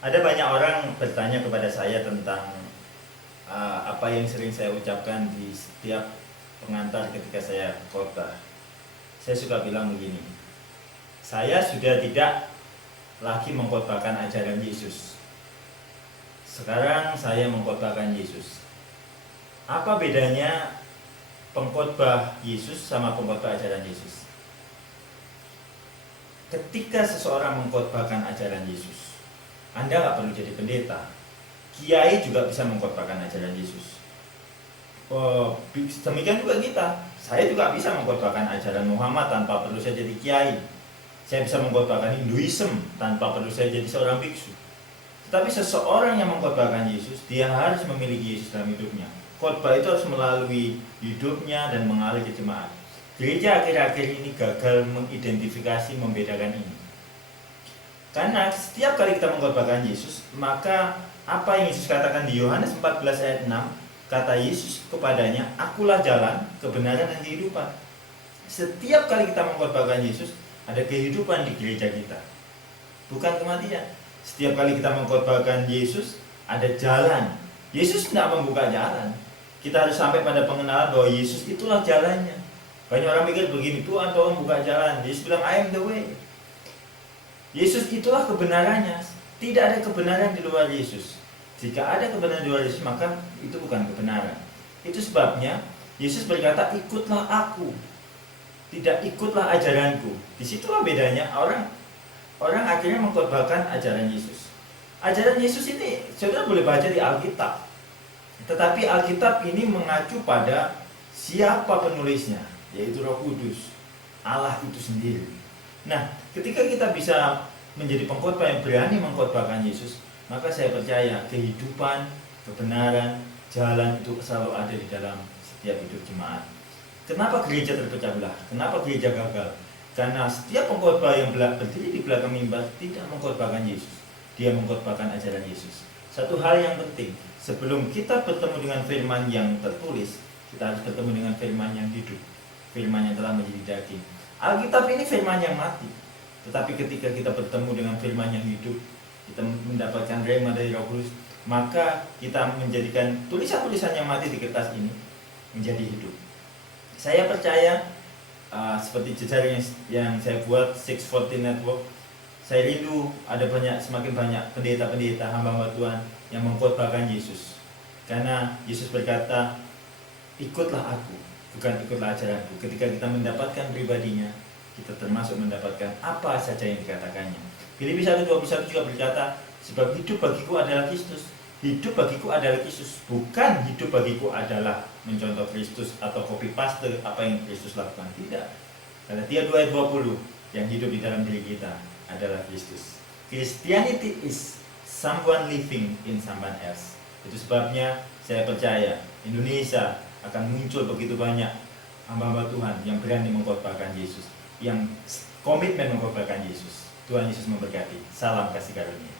Ada banyak orang bertanya kepada saya tentang apa yang sering saya ucapkan di setiap pengantar ketika saya khotbah. Saya suka bilang begini, saya sudah tidak lagi mengkhotbahkan ajaran Yesus. Sekarang saya mengkhotbahkan Yesus. Apa bedanya pengkhotbah Yesus sama pengkhotbah ajaran Yesus? Ketika seseorang mengkhotbahkan ajaran Yesus, Anda nggak perlu jadi pendeta. Kiai juga bisa mengkhotbahkan ajaran Yesus. Demikian juga kita. Saya juga bisa mengkhotbahkan ajaran Muhammad tanpa perlu saya jadi kiai. Saya bisa mengkhotbahkan Hinduism tanpa perlu saya jadi seorang biksu. Tetapi seseorang yang mengkhotbahkan Yesus, dia harus memiliki Yesus dalam hidupnya. Khotbah itu harus melalui hidupnya dan mengalir ke jemaat. Gereja akhir-akhir ini gagal mengidentifikasi, membedakan ini. Karena setiap kali kita mengkhotbahkan Yesus, maka apa yang Yesus katakan di Yohanes 14 ayat 6, kata Yesus kepadanya, akulah jalan, kebenaran dan kehidupan. Setiap kali kita mengkhotbahkan Yesus, ada kehidupan di gereja kita, bukan kematian. Setiap kali kita mengkhotbahkan Yesus, ada jalan. Yesus tidak membuka jalan. Kita harus sampai pada pengenalan bahwa Yesus itulah jalannya. Banyak orang pikir begini, Tuhan tolong buka jalan. Yesus bilang, I am the way. Yesus itulah kebenarannya. Tidak ada kebenaran di luar Yesus. Jika ada kebenaran di luar Yesus, maka itu bukan kebenaran. Itu sebabnya Yesus berkata, ikutlah aku, tidak ikutlah ajaranku. Disitulah bedanya orang akhirnya mengkhotbahkan ajaran Yesus. Ajaran Yesus ini saudara boleh baca di Alkitab. Tetapi Alkitab ini mengacu pada siapa penulisnya, yaitu Roh Kudus, Allah itu sendiri. Nah, ketika kita bisa menjadi pengkhotbah yang berani mengkhotbahkan Yesus, maka saya percaya kehidupan, kebenaran, jalan itu selalu ada di dalam setiap hidup jemaat. Kenapa gereja terpecah belah? Kenapa gereja gagal? Karena setiap pengkhotbah yang berdiri di belakang mimbar tidak mengkhotbahkan Yesus. Dia mengkhotbahkan ajaran Yesus. Satu hal yang penting, sebelum kita bertemu dengan firman yang tertulis, kita harus bertemu dengan firman yang hidup, firman yang telah menjadi daging. Alkitab ini firman yang mati. Tetapi ketika kita bertemu dengan firman yang hidup, kita mendapatkan rema dari Roh Kudus, maka kita menjadikan tulisan-tulisan yang mati di kertas ini menjadi hidup. Saya percaya seperti jejaring yang saya buat 640 Network, saya rindu ada semakin banyak pendeta-pendeta, hamba-hamba Tuhan yang mengkhotbahkan Yesus. Karena Yesus berkata, ikutlah aku, bukan ikutlah ajaranku. Ketika kita mendapatkan pribadinya, kita termasuk mendapatkan apa saja yang dikatakannya. Filipi 1:21 juga berkata, sebab hidup bagiku adalah Kristus. Hidup bagiku adalah Kristus. Bukan hidup bagiku adalah mencontoh Kristus atau copy paste apa yang Kristus lakukan. Tidak. Galatia 2:20, yang hidup di dalam diri kita adalah Kristus. Christianity is someone living in someone else. Itu sebabnya saya percaya Indonesia akan muncul begitu banyak hamba-hamba Tuhan yang berani mengkhotbahkan Yesus, yang komitmen mengkhotbahkan Yesus. Tuhan Yesus memberkati. Salam kasih karunia.